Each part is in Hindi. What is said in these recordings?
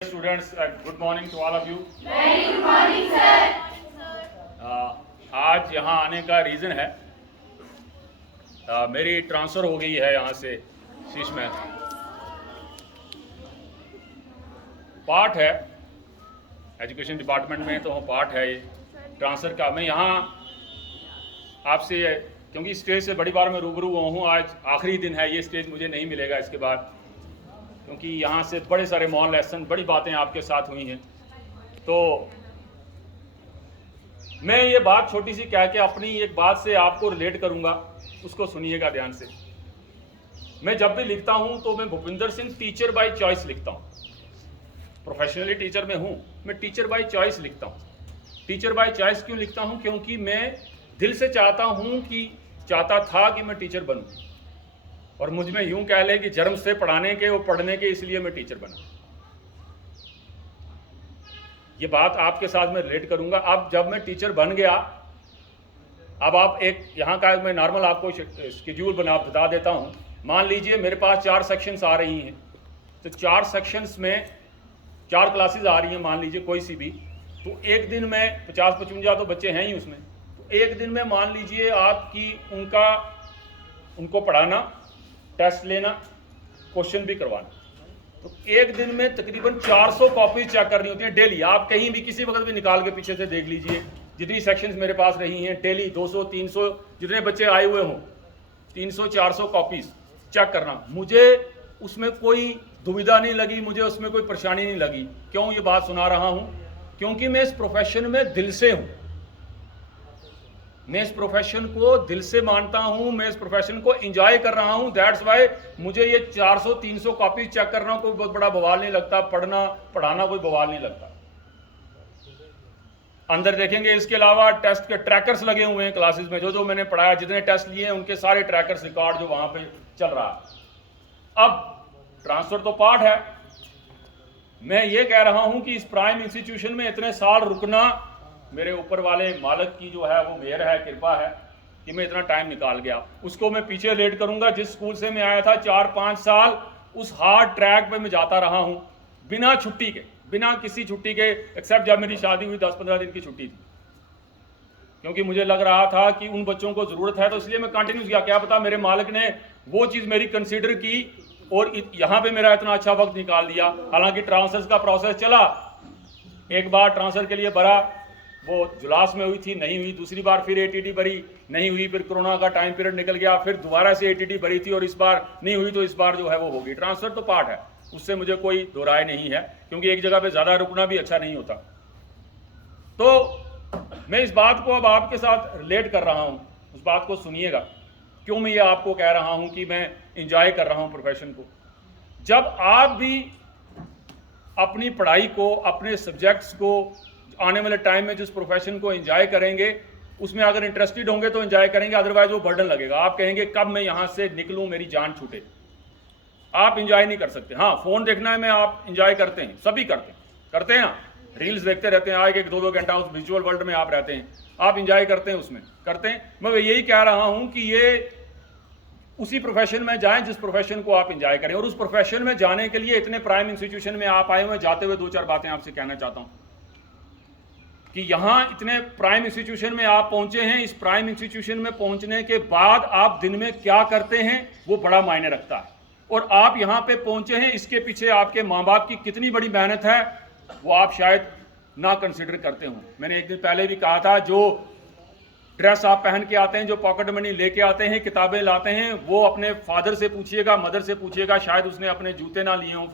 Students, good morning to all of you. Very good morning, sir. आज यहाँ आने का रीज़न है मेरी ट्रांसफ़र हो गई है यहाँ से शीश में। पार्ट है एजुकेशन डिपार्टमेंट में, तो पार्ट है ये ट्रांसफ़र का। मैं यहाँ आपसे क्योंकि स्टेज से बड़ी बार मैं रूबरू हुआ हूँ, आज आखिरी दिन है, ये स्टेज मुझे नहीं मिलेगा इसके बाद, क्योंकि यहाँ से बड़े सारे मॉरल लेसन, बड़ी बातें आपके साथ हुई हैं। तो मैं ये बात छोटी सी कह के अपनी एक बात से आपको रिलेट करूँगा, उसको सुनिएगा ध्यान से। मैं जब भी लिखता हूँ तो मैं Bhupinder Singh teacher by choice लिखता हूँ। प्रोफेशनली टीचर में हूँ, मैं टीचर बाय चॉइस लिखता हूँ। टीचर बाय चॉइस क्यों लिखता हूँ? क्योंकि मैं दिल से चाहता था कि मैं टीचर बनूँ, और मुझ में यूं कह ले कि जन्म से पढ़ाने के और पढ़ने के, इसलिए मैं टीचर बना। ये बात आपके साथ मैं रिलेट करूंगा। अब जब मैं टीचर बन गया, अब आप एक यहाँ का मैं नॉर्मल आपको शेड्यूल बता देता हूँ। मान लीजिए मेरे पास 4 सेक्शंस आ रही हैं, तो 4 सेक्शंस में 4 क्लासेस आ रही हैं, मान लीजिए कोई सी भी, तो एक दिन में 50-55 तो बच्चे हैं ही उसमें, तो एक दिन में मान लीजिए आपकी उनको पढ़ाना, टेस्ट लेना, क्वेश्चन भी करवाना, तो एक दिन में तकरीबन 400 कॉपीज चेक करनी होती हैं डेली। आप कहीं भी किसी वक्त भी निकाल के पीछे से देख लीजिए, जितनी सेक्शंस मेरे पास रही हैं डेली 200-300, जितने बच्चे आए हुए हों 300-400 कॉपीज चेक करना। मुझे उसमें कोई दुविधा नहीं लगी, मुझे उसमें कोई परेशानी नहीं लगी। क्यों ये बात सुना रहा हूँ? क्योंकि मैं इस प्रोफेशन में दिल से हूँ, मैं इस प्रोफेशन को दिल से मानता हूं, मैं इस प्रोफेशन को एंजॉय कर रहा हूं। दैट्स वाई मुझे ये 400-300 कॉपी चेक करना कोई बहुत बड़ा बवाल नहीं लगता, पढ़ाना कोई बवाल नहीं लगता। अंदर देखेंगे इसके अलावा टेस्ट के ट्रैकर्स लगे हुए हैं क्लासेस में, जो मैंने पढ़ाया, जितने टेस्ट लिए हैं उनके सारे ट्रैकर्स रिकॉर्ड जो वहां पे चल रहा है। अब ट्रांसफर तो पार्ट है, मैं ये कह रहा हूं कि इस प्राइम इंस्टीट्यूशन में इतने साल रुकना मेरे ऊपर वाले मालिक की जो है वो मेहर है, कृपा है कि मैं इतना टाइम निकाल गया। उसको मैं पीछे रिलेट करूंगा, जिस स्कूल से मैं आया था 4-5 साल उस हार्ड ट्रैक पे मैं जाता रहा हूं, बिना छुट्टी के, बिना किसी छुट्टी के, एक्सेप्ट जब मेरी शादी हुई 10-15 दिन की छुट्टी थी, क्योंकि मुझे लग रहा था कि उन बच्चों को ज़रूरत है, तो इसलिए मैं कंटिन्यूस किया। क्या पता मेरे मालिक ने वो चीज़ मेरी कंसिडर की और यहाँ पे मेरा इतना अच्छा वक्त निकाल दिया। हालांकि ट्रांसफर का प्रोसेस चला, एक बार ट्रांसफर के लिए भरा, वो जुलास में हुई थी, नहीं हुई। दूसरी बार फिर एटीडी भरी, नहीं हुई। फिर कोरोना का टाइम पीरियड निकल गया, फिर दोबारा से एटीडी भरी थी और इस बार नहीं हुई, तो इस बार जो है वो होगी। ट्रांसफर तो पार्ट है, उससे मुझे कोई दो राय नहीं है, क्योंकि एक जगह पे ज़्यादा रुकना भी अच्छा नहीं होता। तो मैं इस बात को अब आपके साथ रिलेट कर रहा हूँ, उस बात को सुनिएगा। क्यों मैं ये आपको कह रहा हूँ कि मैं इंजॉय कर रहा हूँ प्रोफेशन को। जब आप भी अपनी पढ़ाई को, अपने सब्जेक्ट्स को, आने वाले टाइम में जिस प्रोफेशन को एंजॉय करेंगे, उसमें अगर इंटरेस्टेड होंगे तो एंजॉय करेंगे, अदरवाइज वो बर्डन लगेगा। आप कहेंगे कब मैं यहाँ से निकलूँ, मेरी जान छूटे। आप एंजॉय नहीं कर सकते। हाँ, फोन देखना है में आप एंजॉय करते हैं, सभी करते हैं ना, रील्स देखते रहते हैं, आगे 1-2 घंटा उस विजुअल वर्ल्ड में आप रहते हैं, आप एंजॉय करते हैं, उसमें करते हैं। मैं यही कह रहा हूँ कि ये उसी प्रोफेशन में जाएं जिस प्रोफेशन को आप एंजॉय करें। और उस प्रोफेशन में जाने के लिए इतने प्राइम इंस्टीट्यूशन में आप आए हुए, जाते हुए 2-4 बातें आपसे कहना चाहता हूँ कि यहाँ इतने प्राइम इंस्टीट्यूशन में आप पहुंचे हैं। इस प्राइम इंस्टीट्यूशन में पहुंचने के बाद आप दिन में क्या करते हैं वो बड़ा मायने रखता है। और आप यहाँ पे पहुंचे हैं, इसके पीछे आपके माँ बाप की कितनी बड़ी मेहनत है वो आप शायद ना कंसिडर करते हो। मैंने एक दिन पहले भी कहा था, जो ड्रेस आप पहन के आते हैं, जो पॉकेट मनी लेके आते हैं, किताबें लाते हैं, वो अपने फादर से पूछिएगा, मदर से पूछिएगा, शायद उसने अपने जूते ना लिए हों,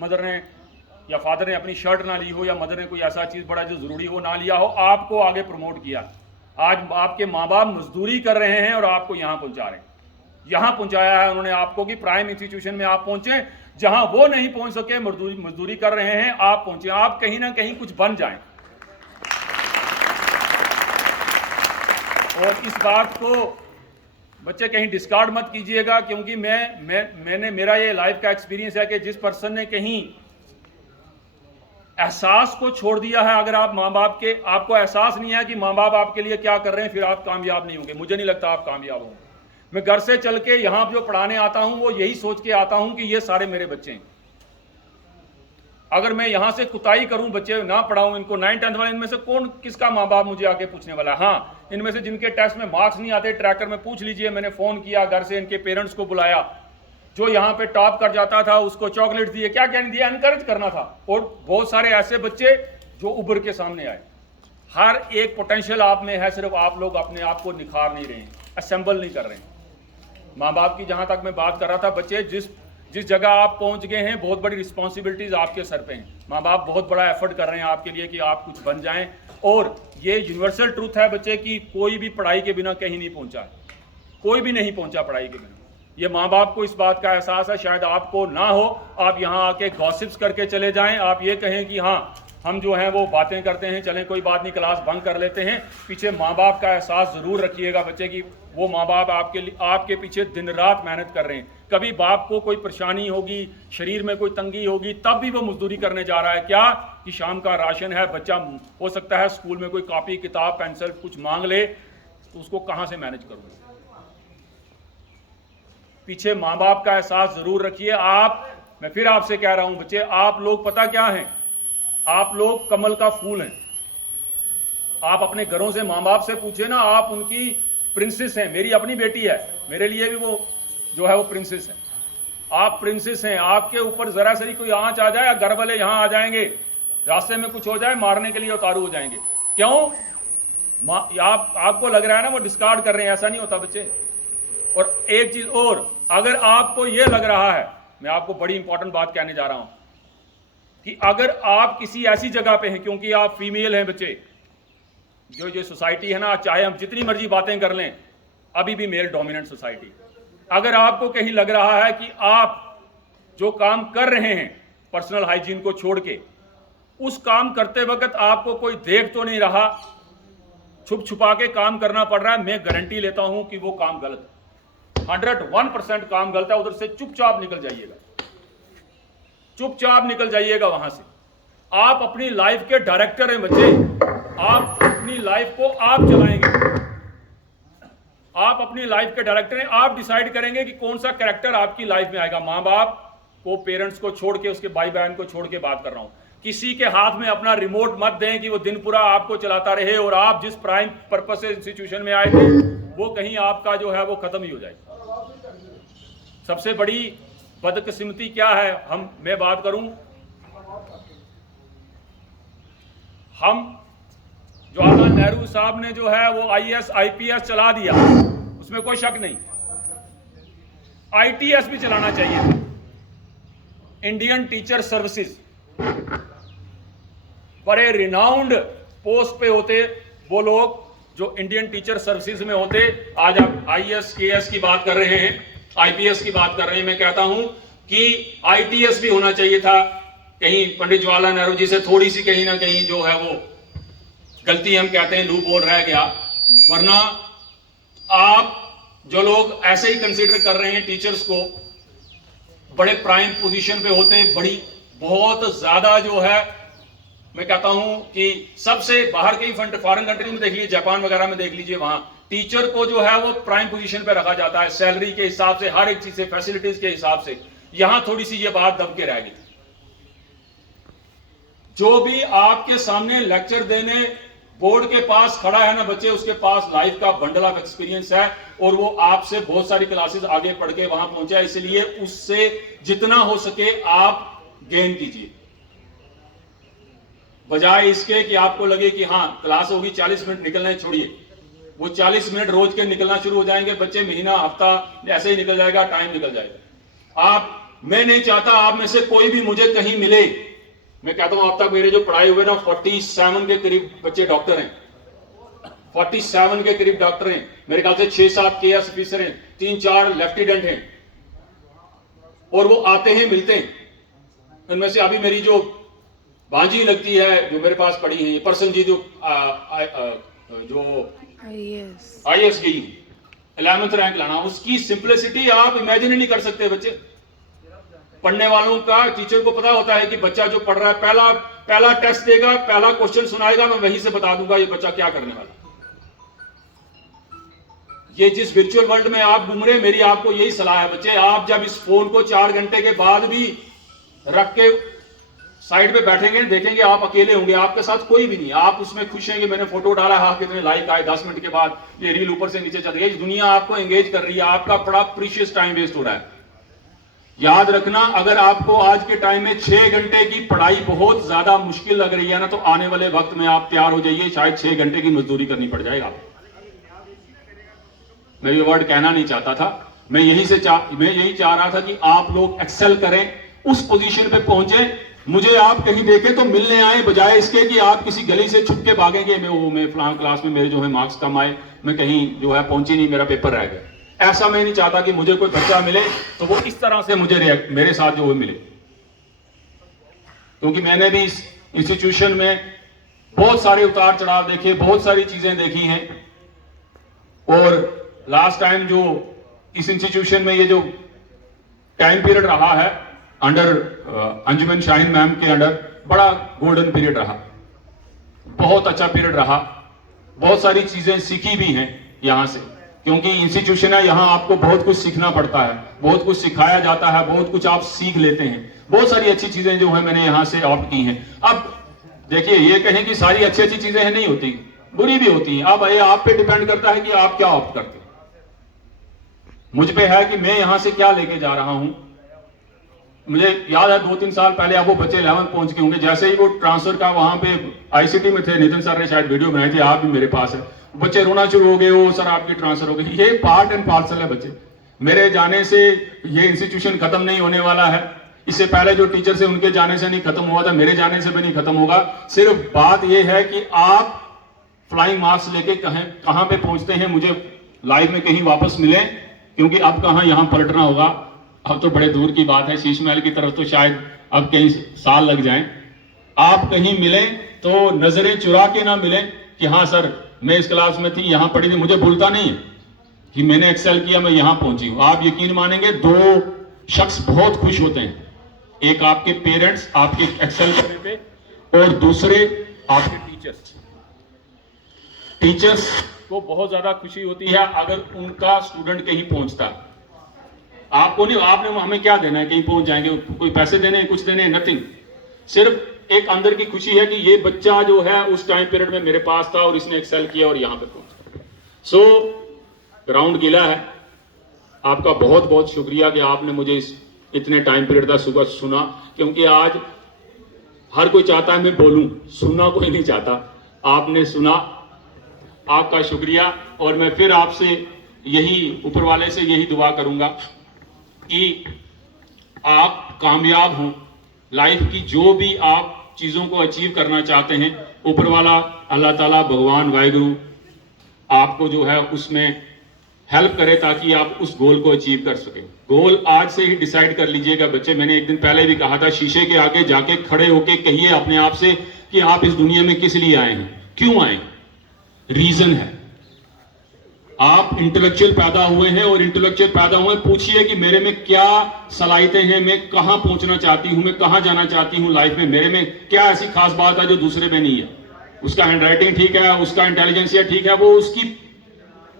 मदर ने या फादर ने अपनी शर्ट ना ली हो, या मदर ने कोई ऐसा चीज़ बड़ा जो ज़रूरी हो ना लिया हो, आपको आगे प्रमोट किया। आज आपके माँ बाप मजदूरी कर रहे हैं और आपको यहाँ पहुँचा रहे हैं। यहाँ पहुँचाया है उन्होंने आपको कि प्राइम इंस्टीट्यूशन में आप पहुँचे, जहाँ वो नहीं पहुँच सके, मजदूरी कर रहे हैं, आप पहुँचे। आप कहीं ना कहीं कुछ बन जाएं। और इस बात को बच्चे कहीं डिस्कार्ड मत कीजिएगा, क्योंकि मेरा ये लाइफ का एक्सपीरियंस है कि जिस पर्सन ने कहीं एहसास को छोड़ दिया है, अगर आप माँ बाप के, आपको एहसास नहीं है कि माँ बाप आपके लिए क्या कर रहे हैं, फिर आप कामयाब नहीं होंगे। मुझे नहीं लगता आप कामयाब होंगे। मैं घर से चल के यहाँ जो पढ़ाने आता हूँ वो यही सोच के आता हूँ कि ये सारे मेरे बच्चे हैं। अगर मैं यहाँ से कुताही करूँ, बच्चे ना पढ़ाऊँ इनको 9-10 वाले, इनमें से कौन किसका माँ बाप मुझे आके पूछने वाला है? हाँ, इनमें से जिनके टेस्ट में मार्क्स नहीं आते, ट्रैकर में पूछ लीजिए। मैंने फ़ोन किया, घर से इनके पेरेंट्स को बुलाया, जो यहाँ पे टॉप कर जाता था उसको चॉकलेट दिए, क्या क्या नहीं दिया, एनकरेज करना था। और बहुत सारे ऐसे बच्चे जो उभर के सामने आए। हर एक पोटेंशियल आप में है, सिर्फ आप लोग अपने आप को निखार नहीं रहे हैं, असेंबल नहीं कर रहे हैं। माँ बाप की जहाँ तक मैं बात कर रहा था, बच्चे जिस जगह आप पहुँच गए हैं, बहुत बड़ी रिस्पॉन्सिबिलिटीज़ आपके सर पे हैं। माँ बाप बहुत बड़ा एफर्ट कर रहे हैं आपके लिए कि आप कुछ बन जाएं। और ये यूनिवर्सल ट्रूथ है बच्चे की, कोई भी पढ़ाई के बिना कहीं नहीं पहुँचा, कोई भी नहीं पहुँचा पढ़ाई के बिना। ये माँ बाप को इस बात का एहसास है, शायद आपको ना हो। आप यहाँ आके गॉसिप्स करके चले जाएं, आप ये कहें कि हाँ हम जो हैं वो बातें करते हैं, चलें कोई बात नहीं, क्लास बंक कर लेते हैं। पीछे माँ बाप का एहसास ज़रूर रखिएगा बच्चे की, वो माँ बाप आपके पीछे दिन रात मेहनत कर रहे हैं। कभी बाप को कोई परेशानी होगी, शरीर में कोई तंगी होगी, तब भी वो मजदूरी करने जा रहा है। क्या कि शाम का राशन है, बच्चा हो सकता है स्कूल में कोई कॉपी किताब पेंसिल कुछ मांग ले, तो उसको कहाँ से मैनेज करूँगा? पीछे माँ बाप का एहसास जरूर रखिए। मैं फिर आपसे कह रहा हूं बच्चे, आप लोग पता क्या हैं? आप लोग कमल का फूल हैं। आप अपने घरों से माँ बाप से पूछे ना, आप उनकी प्रिंसेस हैं। मेरी अपनी बेटी है, मेरे लिए भी वो जो है वो प्रिंसेस है। आप प्रिंसेस हैं। आपके ऊपर जरा सी कोई आंच आ जाए, घर वाले यहाँ आ जाएंगे, रास्ते में कुछ हो जाए, मारने के लिए उतारू हो जाएंगे। क्यों? आपको लग रहा है ना वो डिस्कार्ड कर रहे हैं, ऐसा नहीं होता बच्चे। और एक चीज और, अगर आपको यह लग रहा है, मैं आपको बड़ी इंपॉर्टेंट बात कहने जा रहा हूं, कि अगर आप किसी ऐसी जगह पे हैं, क्योंकि आप फीमेल हैं बच्चे, जो सोसाइटी है ना, चाहे हम जितनी मर्जी बातें कर लें, अभी भी मेल डोमिनेंट सोसाइटी। अगर आपको कहीं लग रहा है कि आप जो काम कर रहे हैं पर्सनल हाइजीन को छोड़ के, उस काम करते वक्त आपको कोई देख तो नहीं रहा, छुप छुपा के काम करना पड़ रहा है, मैं गारंटी लेता हूं कि वो काम गलत है। 101% काम गलत है। उधर से चुपचाप निकल जाइएगा, चुपचाप निकल जाइएगा वहां से। आप अपनी लाइफ के डायरेक्टर हैं बच्चे, आप अपनी लाइफ को आप चलाएंगे। आप अपनी लाइफ के डायरेक्टर हैं, आप डिसाइड करेंगे कि कौन सा कैरेक्टर आपकी लाइफ में आएगा। माँ बाप को, पेरेंट्स को छोड़ के, उसके भाई बहन को छोड़ के बात कर रहा हूं। किसी के हाथ में अपना रिमोट मत दें कि वो दिन पूरा आपको चलाता रहे, और आप जिस प्राइम पर्पस से इंस्टीट्यूशन में आए थे वो कहीं आपका जो है वो खत्म ही हो जाए। सबसे बड़ी बदकिस्मती क्या है, मैं बात करूं, हम जवाहरलाल नेहरू साहब ने जो है वो IAS IPS चला दिया, उसमें कोई शक नहीं। ITS भी चलाना चाहिए था, इंडियन टीचर सर्विसेज। बड़े रिनाउंड पोस्ट पे होते वो लोग जो इंडियन टीचर सर्विसेज में होते। आज आप IAS KS की बात कर रहे हैं, IPS की बात कर रहे हैं। मैं कहता हूं कि ITS भी होना चाहिए था। कहीं पंडित जवाहरलाल नेहरू जी से थोड़ी सी कहीं ना कहीं जो है वो गलती, हम कहते हैं लूप होल रह गया। वरना आप जो लोग ऐसे ही कंसीडर कर रहे हैं टीचर्स को, बड़े प्राइम पोजीशन पे होते, बहुत ज्यादा जो है, मैं कहता हूं कि सबसे बाहर के फॉरेन कंट्री में देख लीजिए, जापान वगैरह में देख लीजिए, वहां टीचर को जो है वो प्राइम पोजीशन पे रखा जाता है, सैलरी के हिसाब से, हर एक चीज से, फैसिलिटीज के हिसाब से। यहां थोड़ी सी ये बात दब के रह गई। जो भी आपके सामने लेक्चर देने बोर्ड के पास खड़ा है ना बच्चे, उसके पास लाइफ का बंडल ऑफ एक्सपीरियंस है, और वो आपसे बहुत सारी क्लासेस आगे पढ़ के वहां पहुंचा है। इसलिए उससे जितना हो सके आप गेन कीजिए, बजाय इसके कि आपको लगे कि हाँ क्लास होगी, 40 मिनट निकलना छोड़िए। वो 40 मिनट रोज के निकलना शुरू हो जाएंगे बच्चे, महीना हफ्ता ऐसे ही निकल जाएगा, टाइम निकल जाएगा। मैं नहीं चाहता आप में से कोई भी मुझे कहीं मिले, मैं कहता हूं अब तक मेरे जो पढ़ाई हुए ना 47 के करीब बच्चे डॉक्टर हैं, 47 के करीब डॉक्टर हैं। मेरे ख्याल से 6-7 KS ऑफिसर हैं, 3-4 लेफ्टिनेंट हैं, और वो आते हैं मिलते हैं। उनमें से अभी मेरी जो भांजी लगती है जो मेरे पास पढ़ी है, पर्सन जी जो IAS गई 11th रैंक लाना, उसकी सिंपलिसिटी आप इमेजिन ही नहीं कर सकते बच्चे। पढ़ने वालों का, टीचर को पता होता है कि बच्चा जो पढ़ रहा है, पहला टेस्ट देगा, पहला क्वेश्चन सुनाएगा, मैं वहीं से बता दूंगा ये बच्चा क्या करने वाला। ये जिस वर्चुअल वर्ल्ड में आप घूम रहे, मेरी आपको यही सलाह है बच्चे, आप जब इस फोन को 4 घंटे के बाद भी रख के साइड पे बैठेंगे, देखेंगे आप अकेले होंगे, आपके साथ कोई भी नहीं, आप उसमें खुश हैं कि मैंने फोटो डाला, हाँ कितने लाइक आए, 10 मिनट के बाद ये रील ऊपर से नीचे चल गई, दुनिया आपको एंगेज कर रही है, आपका बड़ा प्रीशियस टाइम वेस्ट हो रहा है। याद रखना, अगर आपको आज के टाइम में 6 घंटे की पढ़ाई बहुत ज्यादा मुश्किल लग रही है ना, तो आने वाले वक्त में आप तैयार हो जाइए, शायद 6 घंटे की मजदूरी करनी पड़ जाएगा। मैं ये वर्ड कहना नहीं चाहता था, मैं यही चाह रहा था कि आप लोग एक्सेल करें, उस पोजीशन पे पहुंचे, मुझे आप कहीं देखें तो मिलने आए, बजाय इसके कि आप किसी गली से छुप के भागेंगे, मैं फलां क्लास में मेरे जो है मार्क्स कम आए, मैं कहीं जो है पहुंची नहीं, मेरा पेपर रह गया। ऐसा मैं नहीं चाहता कि मुझे कोई बच्चा मिले तो वो इस तरह से मुझे मेरे साथ जो वो मिले, क्योंकि मैंने भी इस इंस्टीट्यूशन में बहुत सारे उतार चढ़ाव देखे, बहुत सारी चीजें देखी हैं। और लास्ट टाइम जो इस इंस्टीट्यूशन में ये जो टाइम पीरियड रहा है अंडर अंजुमन शाहीन मैम के अंडर, बड़ा गोल्डन पीरियड रहा, बहुत अच्छा पीरियड रहा, बहुत सारी चीजें सीखी भी हैं यहां से, क्योंकि इंस्टीट्यूशन है, यहां आपको बहुत कुछ सीखना पड़ता है, बहुत कुछ सिखाया जाता है, बहुत कुछ आप सीख लेते हैं, बहुत सारी अच्छी चीजें जो है मैंने यहां से ऑप्ट की हैं। अब देखिए, ये कहें कि सारी अच्छी चीजें हैं, नहीं होती, बुरी भी होती हैं। अब ये आप पे डिपेंड करता है कि आप क्या ऑप्ट करते हैं। मुझ पे है कि मैं यहां से क्या लेके जा रहा हूं। मुझे याद है 2-3 साल पहले, अब वो बच्चे 11 पहुंच के होंगे, जैसे ही वो ट्रांसफर का वहां पे आईसीटी में थे, नितिन सर ने शायद वीडियो बनाई थी, आप भी मेरे पास है, बच्चे रोना शुरू हो गए, वो सर आपकी ट्रांसफर हो गई। ये पार्ट एंड पार्सल है बच्चे, मेरे जाने से ये इंस्टीट्यूशन खत्म नहीं होने वाला है। इससे पहले जो टीचर से उनके जाने से नहीं खत्म हुआ था, मेरे जाने से भी नहीं खत्म होगा। सिर्फ बात यह है कि आप फ्लाइंग मार्क्स लेके कहां पे पहुंचते हैं, मुझे लाइफ में कहीं वापस मिले, क्योंकि अब कहां यहां पलटना होगा। अब तो बड़े दूर की बात है, शीश महल की तरफ तो शायद अब कई साल लग जाएं। आप कहीं मिले तो नजरें चुरा के ना मिले कि हाँ सर मैं इस क्लास में थी, यहां पढ़ी थी, मुझे भूलता नहीं है कि मैंने एक्सेल किया, मैं यहां पहुंची हूं। आप यकीन मानेंगे, 2 शख्स बहुत खुश होते हैं, एक आपके पेरेंट्स आपके एक्सेल करने पे, और दूसरे आपके टीचर्स को बहुत ज्यादा खुशी होती है अगर उनका स्टूडेंट कहीं पहुंचता है। आपको नहीं, आपने हमें क्या देना है, कहीं पहुंच जाएंगे, कोई पैसे देने, कुछ देने, नथिंग, सिर्फ एक अंदर की खुशी है कि ये बच्चा जो है उस टाइम पीरियड में मेरे पास था और इसने एक्सेल किया और यहां पे पहुंचा। सो ग्राउंड गीला है। आपका बहुत बहुत शुक्रिया कि आपने मुझे इस इतने टाइम पीरियड का सुबह सुना, क्योंकि आज हर कोई चाहता है मैं बोलूं, सुनना कोई नहीं चाहता। आपने सुना, आपका शुक्रिया। और मैं फिर आपसे यही, ऊपर वाले से यही दुआ करूंगा कि आप कामयाब हों, लाइफ की जो भी आप चीजों को अचीव करना चाहते हैं, ऊपर वाला अल्लाह ताला, भगवान वाहिगुरु आपको जो है उसमें हेल्प करे, ताकि आप उस गोल को अचीव कर सकें। गोल आज से ही डिसाइड कर लीजिएगा बच्चे। मैंने एक दिन पहले भी कहा था, शीशे के आगे जाके खड़े होके कहिए अपने आप से कि आप इस दुनिया में किस लिए आए हैं, क्यों आए, रीजन है। आप इंटेलेक्चुअल पैदा हुए हैं, और इंटेलेक्चुअल पैदा हुए, पूछिए कि मेरे में क्या सलाहियतें हैं, मैं कहां पहुंचना चाहती हूं, मैं कहां जाना चाहती हूं लाइफ में, मेरे में क्या ऐसी खास बात है जो दूसरे में नहीं है। उसका हैंडराइटिंग ठीक है, उसका इंटेलिजेंसिया ठीक है, वो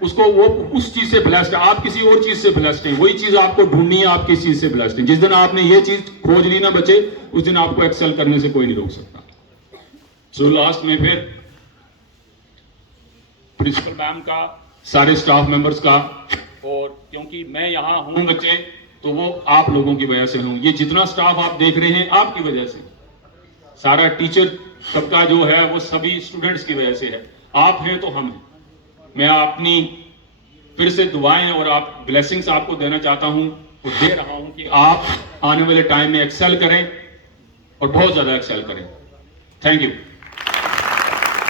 वो उस चीज से ब्लेस्ड है, आप किसी और चीज से ब्लेस्ड हैं। वही चीज आपको ढूंढनी है, आप किस चीज से ब्लेस्ड हैं। जिस दिन आपने ये चीज खोज ली ना बच्चे, उस दिन आपको एक्सेल करने से कोई नहीं रोक सकता। सो लास्ट में फिर प्रिंसिपल मैम का, सारे स्टाफ मेंबर्स का, और क्योंकि मैं यहां हूं बच्चे, तो वो आप लोगों की वजह से हूं। ये जितना स्टाफ आप देख रहे हैं आपकी वजह से, सारा टीचर सबका जो है वो सभी स्टूडेंट्स की वजह से है। आप हैं तो हम हैं। मैं अपनी फिर से दुआएं और आप ब्लेसिंग्स आपको देना चाहता हूं, वो दे रहा हूं कि आप आने वाले टाइम में एक्सेल करें और बहुत ज्यादा एक्सेल करें। Thank you.